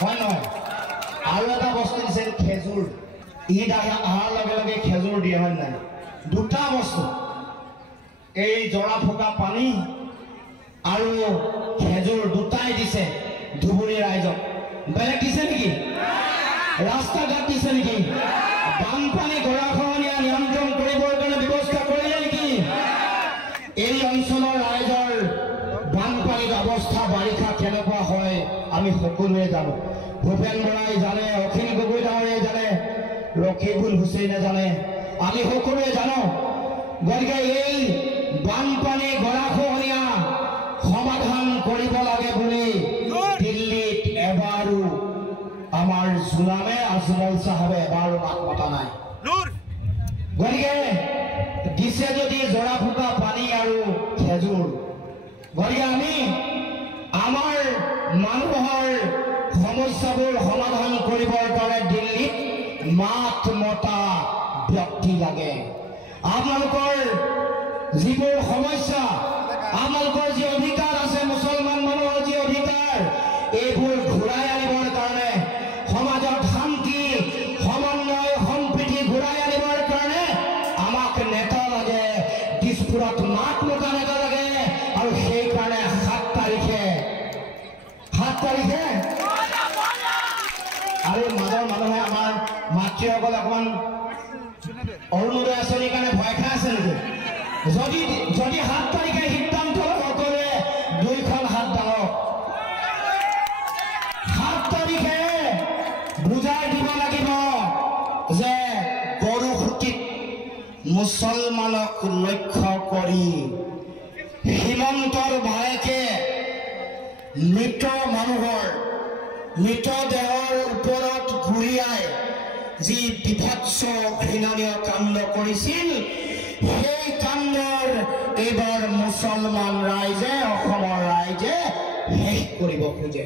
হয় নহয় আৰু এটা বস্তু দিছে খেজুৰ ঈদ অহাৰ লগে লগে খেজুৰ দিয়ে হয় নাই দুটা বস্তু এই জৰা ফুকা পানী আৰু খেজুৰ দুটাই দিছে ধুবুৰী ৰাইজক বেলেগ দিছে নেকি ৰাস্তা ঘাট দিছে নেকি বানপানী গৰাখহনীয়া নিয়ন্ত্ৰণ কৰিবৰ কাৰণে ব্যৱস্থা কৰিলে নেকি এই অঞ্চলৰ ৰাইজৰ বানপানীৰ অৱস্থা বাৰিষা কেনেকুৱা হয় আমি সকলোৱে জানো ভূপেন বৰাই জানে অখিল গগৈ ডাঙৰীয়াই জানে ৰকিবুল হুছেইনে জানে আমি সকলোৱে জানো গতিকে এই বানপানী গৰাখহনীয়া সমাধান কৰিব লাগে বুলি দিল্লীত এবাৰো আমাৰ জোনামে আজমল চাহাবে এবাৰো মাত মতা নাই গতিকে দিছে যদি জৰা ফুকা পানী আৰু খেজুৰ গতিকে আমি আমাৰ মানুহৰ সমস্যাবোৰ সমাধান কৰিবৰ কাৰণে দিল্লীত মাত মতা ব্যক্তি লাগে আপোনালোকৰ যিবোৰ সমস্যা আপোনালোকৰ যি অধিকাৰ আছে মুছলমান মানুহৰ যি অধিকাৰ এইবোৰ ঘূৰাই আনিবৰ কাৰণে সমাজত শান্তি সমন্বয় সম্প্ৰীতি ঘূৰাই আনিবৰ কাৰণে আমাক নেতা লাগে দিছপুৰত মাত মতা নেতা লাগে আৰু সেইকাৰণে 7 তাৰিখে আৰু মাজৰ মানুহে আমাৰ মাতৃসকলে অকণমান অৰুণোদয় আঁচনিৰ কাৰণে ভয় খাই আছে নেকি যদি 7 তাৰিখে সিদ্ধান্ত সকলোৱে 2খন হাত দাঙক 7 তাৰিখে বুজাই দিব লাগিব যে গৰুখুটিত মুছলমানক লক্ষ্য কৰি হিমন্তৰ ভায়েকে মৃত মানুহৰ মৃতদেহৰ ওপৰত ঘূৰিয়াই যি বিভৎস ঘৃণনীয় কাণ্ড কৰিছিল সেই কাণ্ডৰ এইবাৰ মুছলমান ৰাইজে অসমৰ ৰাইজে শেষ কৰিব খোজে